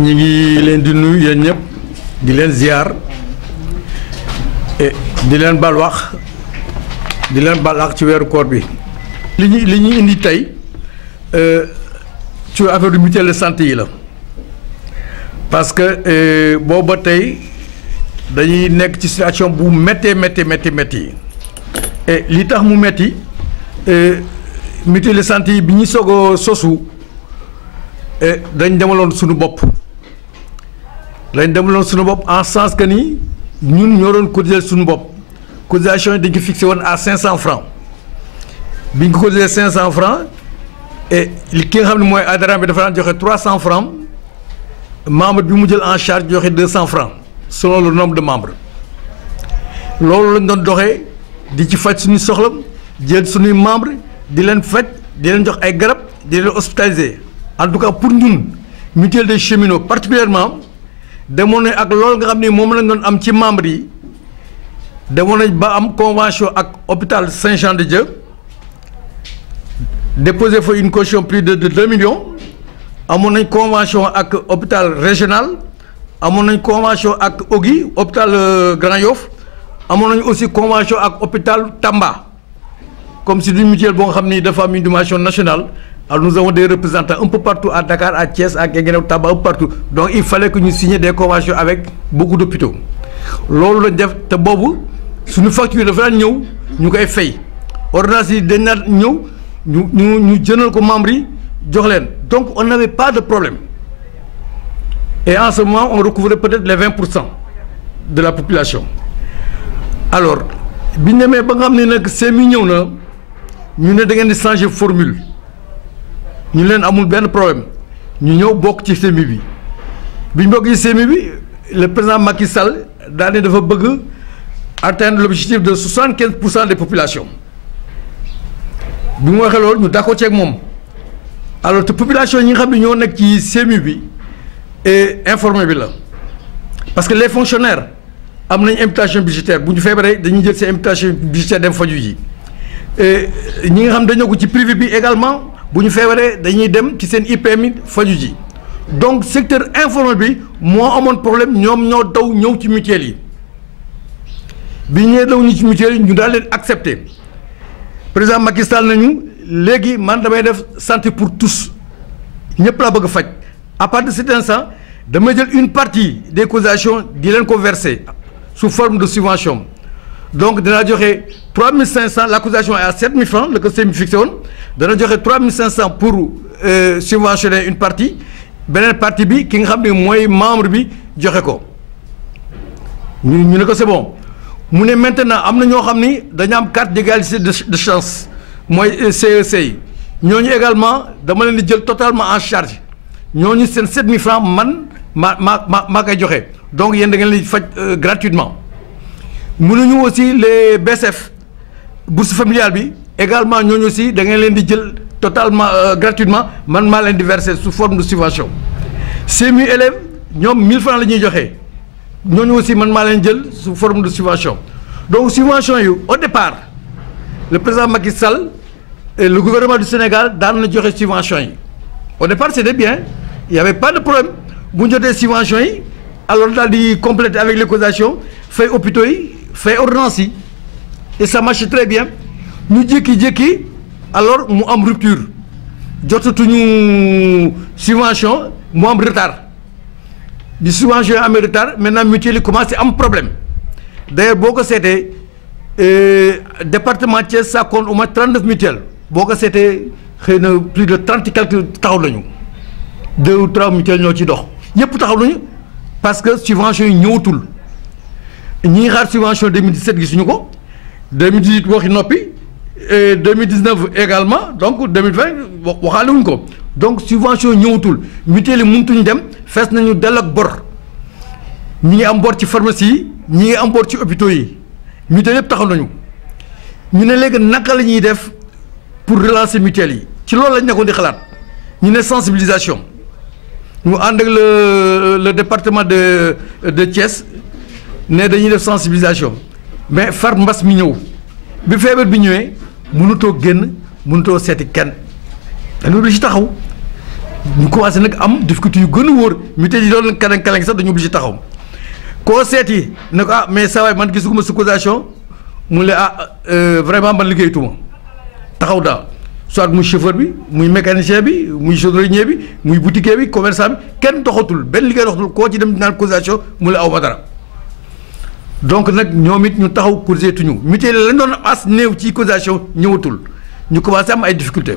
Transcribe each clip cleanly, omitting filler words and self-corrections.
ñi ngi leen di nuyu yéen ñëpp di leen ziar di leen bal wax ci weeru koor bi. li ñu indi tey ci affaire mutuelle de santé yi la parce que booba tey dañuy nekk ci situation bu méttee et li tax mu métti mutuelle de santé yi bi ñu soog a sosu dañ demaloon suñu bopp en sens que ni ñun ñoo doon cotiser suñu bopp cotisation yi dañ ko fixé woon à 500 francs bi ñu ko cotisé 500 francs et ki nga xam ne mooy adhérent bi dafa daan joxe 300 francs membre bi mu jël en charge joxe 200 francs selon le nombre de membres loolu lañ doon doxee di ci faj suñuy soxla jël suñuy membres di leen faj di leen jox ay garab di leen hospitaliser en tout cas pour ñun mutuelle des cheminots particulièrement demoon nañ ak loolu nga xam ne moom lañ doon am ci membres yi demoon nañ ba am convention ak hôpital Saint-Jean-de-Dieu déposé fa une caution plus de 2 millions amoon nañ convention ak hôpital régional amoon nañ convention ak Ogui hôpital Grand Yoff amoon nañ aussi convention ak hôpital Tamba comme si une mutuelle boo nga xam ni dafa am une dimension nationale. Alors nous avons des représentants un peu partout à Dakar, à Thiès, à Guinguinéo, Tamba, un peu partout. Donc il fallait que nous signions des conventions avec beaucoup d'hôpitaux. Loolu lañ def te boobu suñu facture dafa daan ñëw ñu koy fay ordonnance yi dañ daan ñëw ñu jëndal ko membres yi jox leen donc on n'avait pas de problème et en ce moment on recouvrait peut-être les 20% de la population. Alors bi ñu demee ba nga xam ne nag CMU ñëw na ñu ne da ngeen di changer formule. ñu leen amul benn problème ñu ñëw bokk ci CMU bi bi ñu bokk ci CMU bi le président Macky Sall daal di dafa bëgg atteindre l'objectif de 75% des populations bi mu waxee loolu ñu d'accord ci ak moom alors te population ñi nga xam ne ñoo nekk ci CMU bi et informé bi la parce que les fonctionnaires am nañ imputation budgétaire bu ñu feebaree dañuy jël seen imputation budgétaire dem faju ji ñi nga xam dañoo ko ci privé bi également. bu ñu feebaree dañuy dem ci seen IPM yi faju ji donc secteur informel bi moo amoon problème ñoom ñoo daw ñëw ci mutuelle yi bi ñee daw ñu ci mutuelle yi ñu daal leen accepté président Macky Sall nañu léegi man damay def santé pour tous ñëpp laa bëgg a faj à partir de cet instant damay jël une partie des cotisations di leen ko verser sous forme de subvention donc dinaa joxe 3500 la cotisation est à 7000 francs le que CMU fixé woon dana joxe 3500 pour subventionner une partie beneen partie bi ki nga xam ne mooy membre bi joxe ko ñu ne ko c'est bon mu ne maintenant am na ñoo xam ni dañu am carte d'égalité de chance mooy CEC yi ñooñu également dama leen di jël totalement en charge ñooñu seen 7000 francs man maa koy joxe donc yéen da ngeen leen di faj gratuitement. mënuñu aussi les BSF bourse familiale bi également ñooñu aussi da ngeen leen di jël totalement gratuitement man maa leen di verser sous forme de subvention CMU élèves ñoom 1000 francs la ñuy joxe ñooñu aussi man maa leen jël sous forme de subvention donc subvention yu au départ le président Macky Sall et le gouvernement du Sénégal daan na joxe subvention yi au départ c'était bien il y avait pas de problème bu ñu jotee subvention yi alors daal di compléter avec les cotisations fay hôpitaux yi. fait ordonnance yi et ça marche très bien ñu jékki-jékki alors mu am rupture jotatuñu subvention mu am retard di subvention yi amee retard maintenant mutuelle yi commencé am problème d'ailleurs boo ko seetee département Thiès ça compte au moins 39 mutuelles boo ko seetee xëy na plus de 30 et quelques taxaw nañu 2 ou 3 mutuelles ñoo ci dox yëpp taxaw nañu parce que subvention yi ñëwatul. ñi ngi xaar subvention 2017 gisuñu ko 2018 waxi noppi 2019 également donc 2020 waxaale wuñ ko donc subvention ñëwatul mutuelle yi mëntuñu dem fees nañu dell ak bor ñi ngi am bor ci pharmacie yi ñi ngi am bor ci hôpitaux yi mutuelle yëpp taxaw nañu ñu ne léegi naka la ñuy def pour relancer mutuelle yi ci loolu lañ nekkoon di xalaat ñu ne sensibilisation ñu ànd ak le département de Thiès. ne dañuy def sensibilisation mais far mbas mi ñëw bi feebar bi ñëwee mënutoo génn mënutoo seeti kenn dañu ci taxaw ñu commencé nag am difficulté yu gën a wóor mutuelle yi doon kaleng sax dañu obligé taxaw koo seeti ne ko mais saa waay man gisuguma sa causation mu ne vraiment man liggéeyatuma taxaw daal soit muy chauffeur bi muy mécanicien bi muy chaudronnier bi muy boutiquier bi commerçant bi kenn doxatul benn liggéey doxatul koo ci dem naan causation mu ne aw ma dara donc nag ñoom it ñu taxaw cotisé tuñu mutuelle lañ doon as néew ci causation ñëwatul ñu commencé am ay difficultés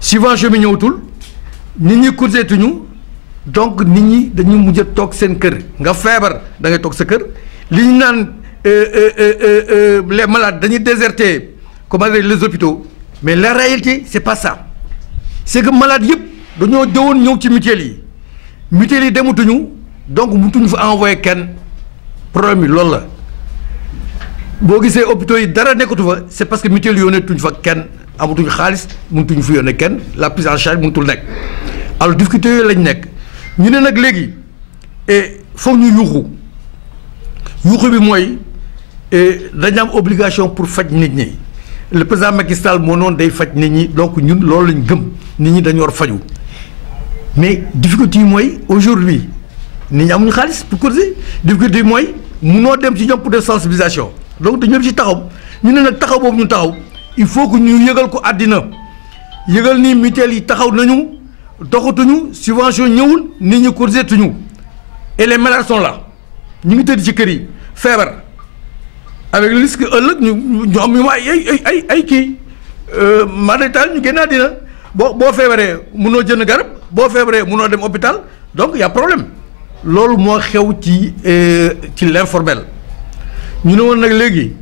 subvention bi ñëwatul nit ñi cotisé tuñu donc nit ñi dañu mujj a toog seen kër nga feebar da ngay toog sa kër li ñu naan les malades dañuy déserter comment dire les hôpitaux mais la réalité c'est pas ça c'est que malade yëpp dañoo jëwoon ñëw ci mutuelle yi dematuñu donc mutuñu fa envoyé kenn problème yi loolu la boo gisee hôpitaux yi dara nekkatu fa c'est parce que mutuelle yi yónnee tuñ fa kenn amatuñu xaalis mënutuñu fa yónnee kenn la prise en charge mënutul nekk alors difficulté yooyu lañ nekk ñu ne nag léegi foog ñu yuuxu bi mooy dañu am obligation pour faj nit ñi le président Macky Sall moo noonu day faj nit ñi donc ñun loolu lañ gëm nit ñi dañu war faju mais difficulté yi mooy aujourd'hui nit ñi amuñu xaalis pour cotiser difficulté yi mooy munoo dem ci ñoom pour def sensibilisation donc dañu ci taxaw ñu ne nag taxaw boobu ñu taxaw il faut que ñu yëgal ko àddina yëgal ni mutuelle yi taxaw nañu doxatuñu subvention ñëwul nit ñi cotiser tuñu et les malades sont là ñu ngi tëdd ci kër yi feebar avec le risque ëllëg ñu am ñu ay kii maanaam ñu génn àddina boo feebaree munoo jënd garab boo feebaree munoo dem hôpital donc y a problème loolu moo xew ci l'informel ñu ne woon nag léegi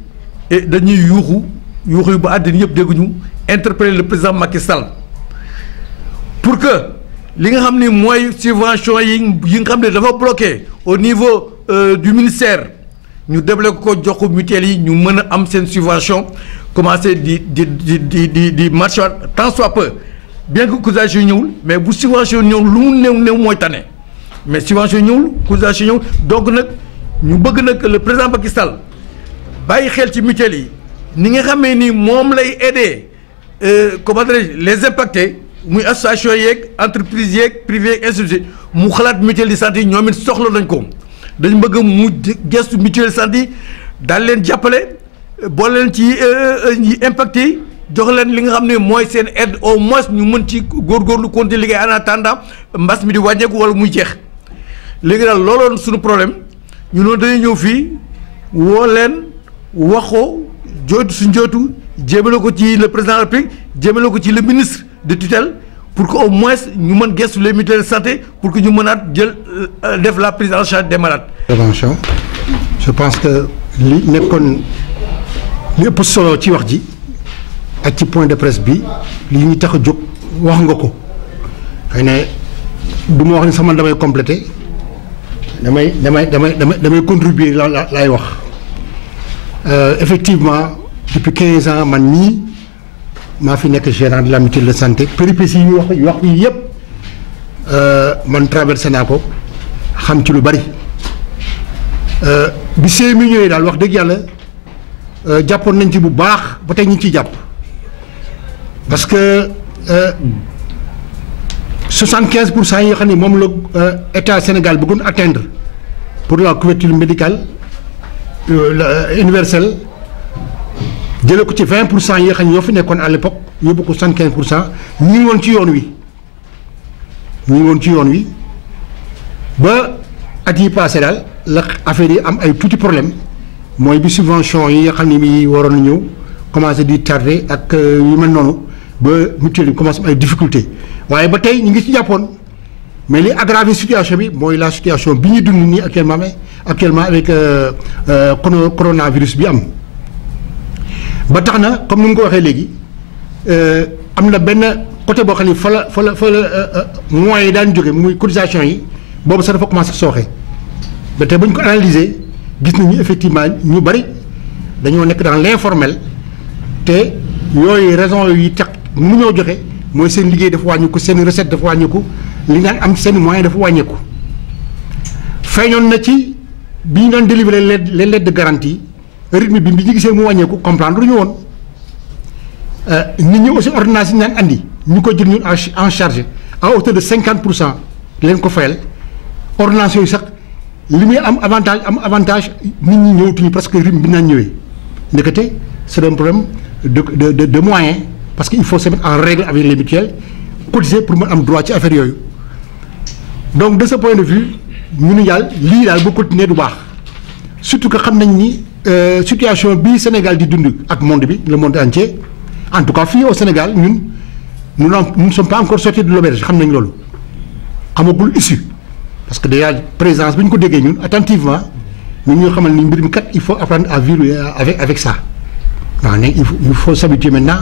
dañuy yuuxu yi ba àddina yëpp dégguñu interpeller le président Macky Sall pour que li nga xam ni mooy subvention yi nga xam ne dafa bloqué au niveau du ministère ñu débloqué ko jox ko mutuelle yi ñu mën a am seen subvention commencé di marché tant soit peu bien que causation ñëwul mais bu subvention ñëwul lu mu néew mooy tane mais subvention ñëwul causation ñëwul donc nag ñu bëgg nag le président Macky Sall bàyyi xel ci mutuelle yi ni nga xamee ni moom lay aider comment dirais-je les impactés muy association yeeg entreprise yeeg privé yeeg institut mu xalaat mutuelle de santé yi ñoom it soxla nañ ko dañ bëgg mu gestu mutuelle de santé yi daal leen jàppale boole leen ci ñi impacté yi jox leen li nga xam ne mooy seen aide au moins ñu mën ci góorgóorlu continuer liggéey en attendant mbas mi di wàññeeku wala muy jeex léegi daal looloon suñu problème ñu noonu dañuy ñëw fii woo leen waxoo jooytu suñ jooytu jéemale ko ci le président de la République jéemale ko ci le ministre de tutelle pour que au moins ñu mën gestu les mutuelles de santé pour que ñu mënaat jël def la prise en charge des malades. Prévention je pense que li nekkoon li ëpp solo ci wax ji ak ci point de presse bi li ñu tax a jóg wax nga ko xëy na du ma wax ni sama damay complété damay contribuer laay wax effectivement depuis 15 ans man nii maa fi nekk gérant de la mutuelle de santé péripéties yi wax yi yëpp man traversé naa ko xam ci lu bari bi CMU ñëwee daal wax dëgg yàlla jàppoon nañ ci bu baax ba tey ñu ngi ciy jàpp parce que 75% yi nga xam ne moom la état Sénégal bëggoon atteindre pour la couverture médicale universelle jëlee ko ci 20% yi nga xam ne ñoo fi nekkoon à l'époque yóbbu ko 75% ñu ngi woon ci yoon wi ba at yi passé daal la affaire yi am ay tuuti problème mooy bi subvention yi nga xam ne mi waroon na ñëw commencé di tardé ak yu mel noonu ba mutuelle yi commencé am ay difficultés waaye ba tey ñu ngi ci jàppoon mais li aggravé situation bi mooy la situation bi ñu dund nii actuellement avec coronavirus bi am. ba tax na comme ni mu ko waxee léegi am na benn côté boo xam ne fa la moyens yi daan jóge muy cotisation yi boobu sax dafa commencé sooxe ba tey ba ñu ko analyser gis nañu effectivement ñu bari dañoo nekk dans l'informel te yooyu raison yi tax mu ñoo joxe mooy seen liggéey dafa wàññeeku seen recette dafa wàññeeku li nga am seen moyen dafa wàññeeku feeñoon na ci bi ñu doon délivrer les lettres de garantie rythme bi ñu gisee mu wàññeeku comprendre ñu woon nit ñi aussi ordonnance yi ñu daan andi ñu ko jël ñun en charge à hauteur de 50% leen ko fayal ordonnance yooyu sax li muy am avantage nit ñi ñëwatuñu parce que rythme bi naan ñëwee ndekete c'est un problème de moyens parce que il faut se mettre en règle avec les mutuelles cotiser pour mën am droit ci affaire yooyu donc de ce point de vue ñu ni yàlla lii daal bu continuer du baax surtout que xam nañ ni situation bii Sénégal di dund ak monde bi le monde entier en tout cas fii au Sénégal ñun nous ne sommes pas encore sortis de l'auberge xam nañ loolu amagul issue parce que déjà présence bi ñu ko déggee ñun attentivement ñun ñoo xamal ni mbir mi kat il faut apprendre à vivre avec ça waaw ne il faut s'habituer maintenant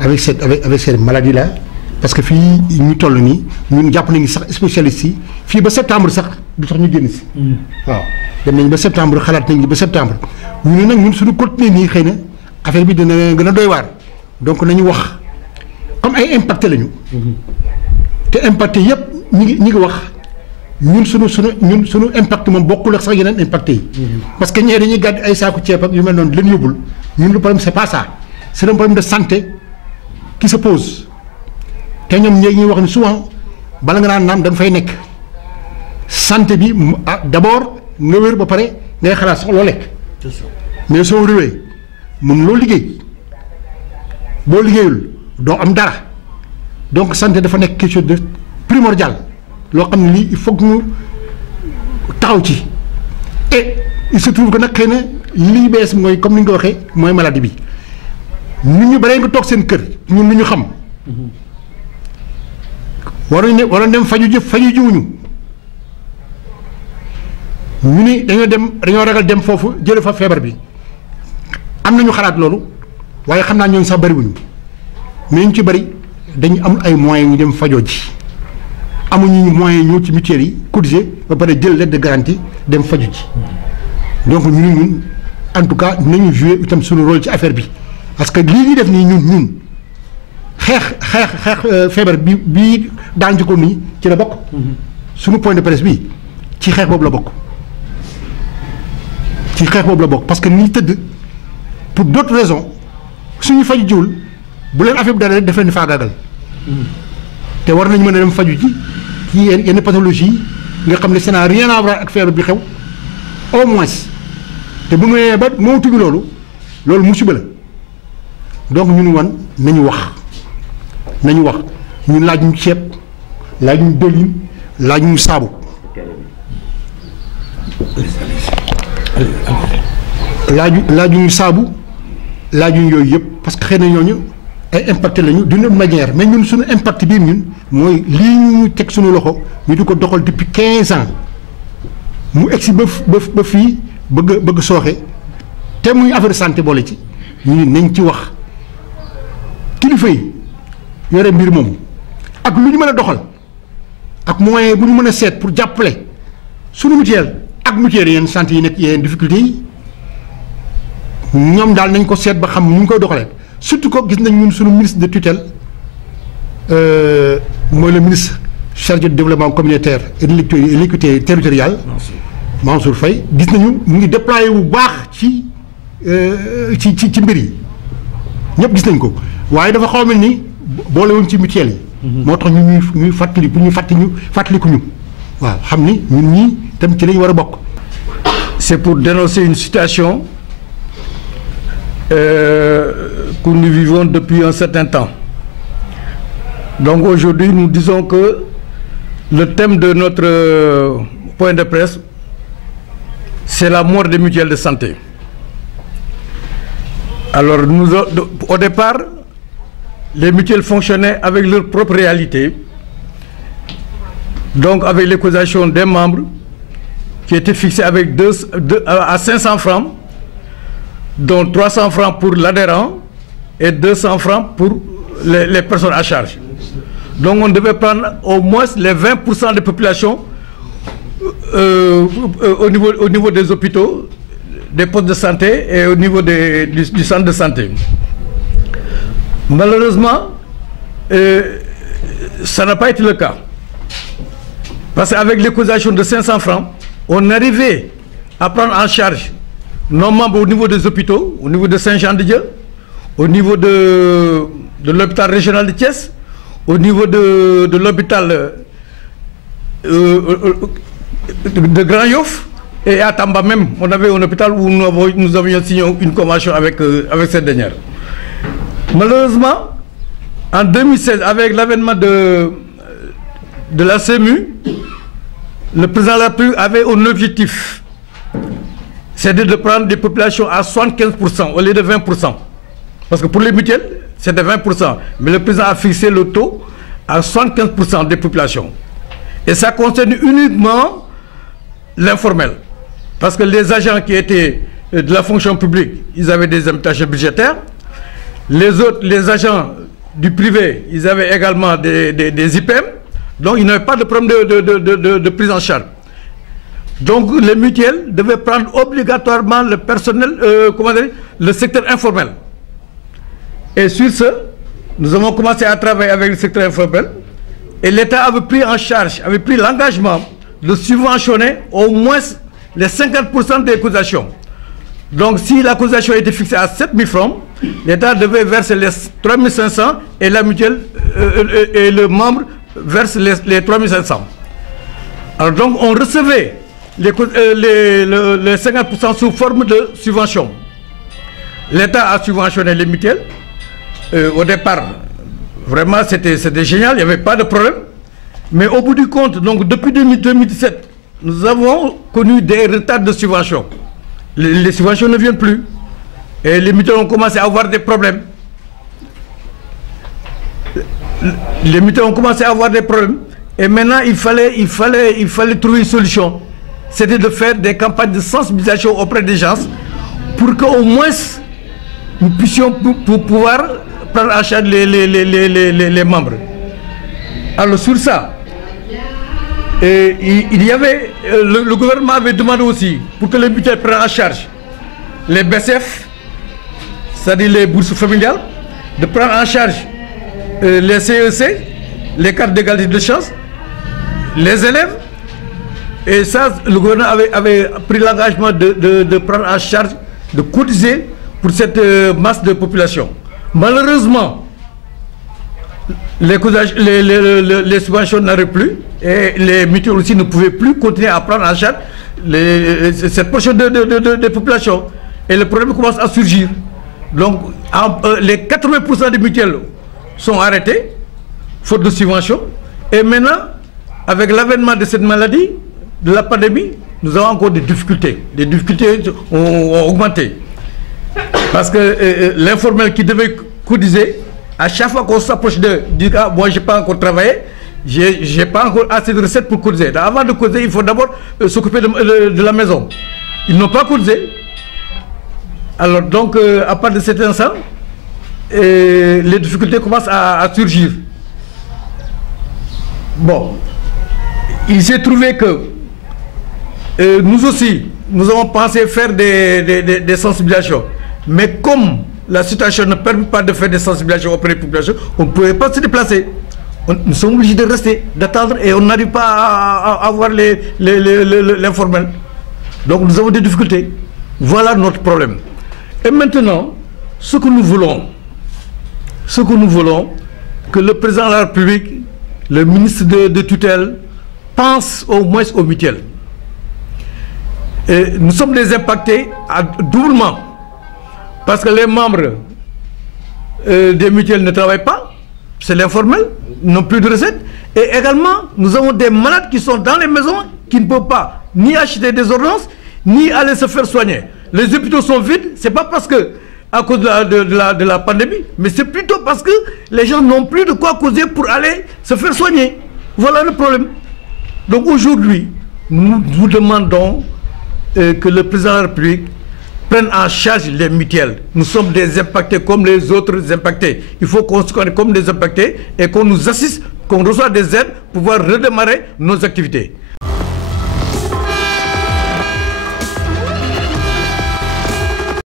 avec cette maladie là parce que fii ñu toll nii ñun jàpp nañu sax spécialistes yi fii ba septembre sax du tax ñu génn si. waaw dem nañ ba septembre xalaat nañ ba septembre ñu ne nag ñun suñu continuer nii xëy na affaire bi dina gën a doy waar donc nañu wax comme ay impacté lañu. te impacté yëpp ñi ngi wax ñun suñu impact moom bokkul ak sax yeneen impacté yi. parce que ñee dañuy gàddi ay saaku ceeb ak yu mel noonu leen yóbbul ñun le problème c'est pas ça c'est un problème de santé qui se pose. te ñoom ñooy ñuy wax ni souvent bala nga naan naam da nga fay nekk santé bi d'abord nga wér ba pare ngay xalaat sax loo lekk. mais soo wéree mun loo liggéey boo liggéeyul doo am dara donc santé dafa nekk quelque chose de primordial loo xam ne lii il faut que ñu taxaw ci et il se trouve que nag xëy na lii bees mooy comme ni nga ko waxee mooy maladie bi nit ñu bare nga toog seen kër ñun lu ñu xam. waroon dem faju jiwuñu ñu ni dañoo ragal dem foofu jële fa feebar bi am nañu xalaat loolu waaye xam naa ñooñu sax bariwuñu mais ñu ci bari dañu am ay moyens ñu dem fajoo ji amuñu moyens ñëw ci mutuelle yi cotiser ba pare jël lettre de garantie dem faju ji donc ñun en tout cas nañu jouer itam suñu rôle ci affaire bi parce que lii ñuy def nii ñun xeex feebar bi daan ko nii ci la bokk. suñu point de presse bi ci xeex boobu la bokk parce que ni tëdd pour d'autres raisons suñu faju jiwul bu leen affaire bi dara def leen faagaagal. te war nañu mën a dem faju ji ci yenn pathologie nga xam ne ça n'a rien à voir ak feebar bi xew au moins te bu ñu ba moo tudd loolu musiba la donc ñun wan nañu wax ñun laaj ñu ceeb laaj ñu dëlin laaj ñu saabu laaju ñu saabu laaju ñu yooyu yëpp parce que xëy na ñooñu ay impacté lañu d'une manière mais ñun suñu impact bii ñun mooy lii ñu teg suñu loxo ñu di ko doxal depuis 15 ans mu egsi ba fii bëgg sooxe te muy affaire santé boole ci ñu nañ ci wax kilifa yi yore mbir moomu ak lu ñu mën a doxal ak moyen bu ñu mën a seet pour jàppale suñu mutuelle ak mutuelle yenn santé yi nekk yenn difficultés yi ñoom daal nañ ko seet ba xam nu ñu koy doxalee surtout que gis nañ ñun suñu ministre de tutelle mooy le ministre chargé de développement communautaire et de l'équité territoriale Mansour Faye gis nañu mu ngi déployé bu baax ci mbir yi ñëpp gis nañ ko waaye dafa xaw mel ni boole woon ci mutuelle yi. moo tax ñuy fàttali pour ñu fàttaliku ñu waaw xam ni ñun ñii tam ci lañu war a bokk. C'est pour dénoncer une situation que nous vivons depuis un certain temps. Donc aujourd'hui, nous disons que le thème de notre point de presse, c'est la mort des mutuelles de santé. Alors, au départ, les mutuelles fonctionnaient avec leur propre réalité, donc avec les cotisations des membres qui étaient fixées avec à 500 francs, dont 300 francs pour l'adhérent et 200 francs pour les personnes à charge. Donc on devait prendre au moins les 20% de population au niveau des hôpitaux, des postes de santé et au niveau du centre de santé. Malheureusement, ça n'a pas été le cas. Parce qu'avec les cotisations de 500 francs, on arrivait à prendre en charge nos membres au niveau des hôpitaux, au niveau de Saint-Jean-de-Dieu, au niveau de l'hôpital régional de Thiès, au niveau de l'hôpital de Grand Yoff, et à Tamba même, on avait un hôpital où nous avions signé une convention avec cette dernière. Malheureusement, en 2016, avec l'avènement de la CMU, le président de la République avait un objectif, c'était de prendre des populations à 75% au lieu de 20%. Parce que pour les mutuelles, c'était 20%. Mais le président a fixé le taux à 75% des populations. Et ça concerne uniquement l'informel. Parce que les agents qui étaient de la fonction publique, ils avaient des imputations budgétaires. Les autres, les agents du privé, ils avaient également des IPM. Donc il n'y avait pas de problème de prise en charge. Donc les mutuelles devaient prendre obligatoirement le personnel, le secteur informel. Et sur ce, nous avons commencé à travailler avec le secteur informel. Et l'État avait pris en charge, avait pris l'engagement de subventionner au moins les 50% des cotisations. Donc si la cotisation était fixée à 7 000 francs, l'État devait verser les 3 500 et la mutuelle et le membre verse les 3 500. Alors donc on recevait les 50% sous forme de subvention. L'État a subventionné les mutuelles. Au départ, vraiment c'était génial, il n'y avait pas de problème. Mais au bout du compte, donc depuis 2017, nous avons connu des retards de subvention. Les subventions ne viennent plus. Et les mutuelles ont commencé à avoir des problèmes. Les mutuelles ont commencé à avoir des problèmes. Et maintenant, il fallait trouver une solution. C'était de faire des campagnes de sensibilisation auprès des gens pour qu'au moins nous puissions pour pouvoir prendre en charge les membres. Alors sur ça, il y avait, le gouvernement avait demandé aussi pour que les mutuelles prennent en charge les BCF, c'est-à-dire les bourses familiales, de prendre en charge les CEC, les cartes d'égalité de chance, les élèves. Et ça, le gouvernement avait pris l'engagement de prendre en charge, de cotiser pour cette masse de population. Malheureusement, les subventions n'arrivent plus et les mutuelles aussi ne pouvaient plus continuer à prendre en charge cette portion de population. Et le problème commence à surgir. Donc, les 80% des mutuelles sont arrêtées, faute de subventions. Et maintenant, avec l'avènement de cette maladie, de la pandémie, nous avons encore des difficultés. Les difficultés ont augmenté. Parce que l'informel qui devait cotiser, à chaque fois qu'on s'approche de dire ah, moi je n'ai pas encore travaillé, j'ai pas encore assez de recettes pour cotiser. Donc, avant de cotiser, il faut d'abord s'occuper de la maison. Ils n'ont pas cotisé. Alors donc à part de cet instant, les difficultés commencent à surgir. Bon, il s'est trouvé que nous aussi, nous avons pensé faire des sensibilisations. Mais comme la situation ne permet pas de faire des sensibilisations auprès des populations, on ne pouvait pas se déplacer. Nous sommes obligés de rester, d'attendre et on n'arrive pas à avoir l'informel. Donc nous avons des difficultés. Voilà notre problème. Et maintenant, ce que nous voulons, que le président de la République, le ministre de tutelle, pense au moins aux mutuelles. Et nous sommes des impactés doublement. Parce que les membres des mutuelles ne travaillent pas, c'est l'informel, n'ont plus de recettes. Et également, nous avons des malades qui sont dans les maisons, qui ne peuvent pas ni acheter des ordonnances, ni aller se faire soigner. Les hôpitaux sont vides, ce n'est pas parce que à cause de la pandémie, mais c'est plutôt parce que les gens n'ont plus de quoi causer pour aller se faire soigner. Voilà le problème. Donc aujourd'hui, nous vous demandons que le président de la République prenne en charge les mutuelles. Nous sommes des impactés comme les autres impactés. Il faut qu'on se connaisse comme des impactés et qu'on nous assiste, qu'on reçoive des aides pour pouvoir redémarrer nos activités.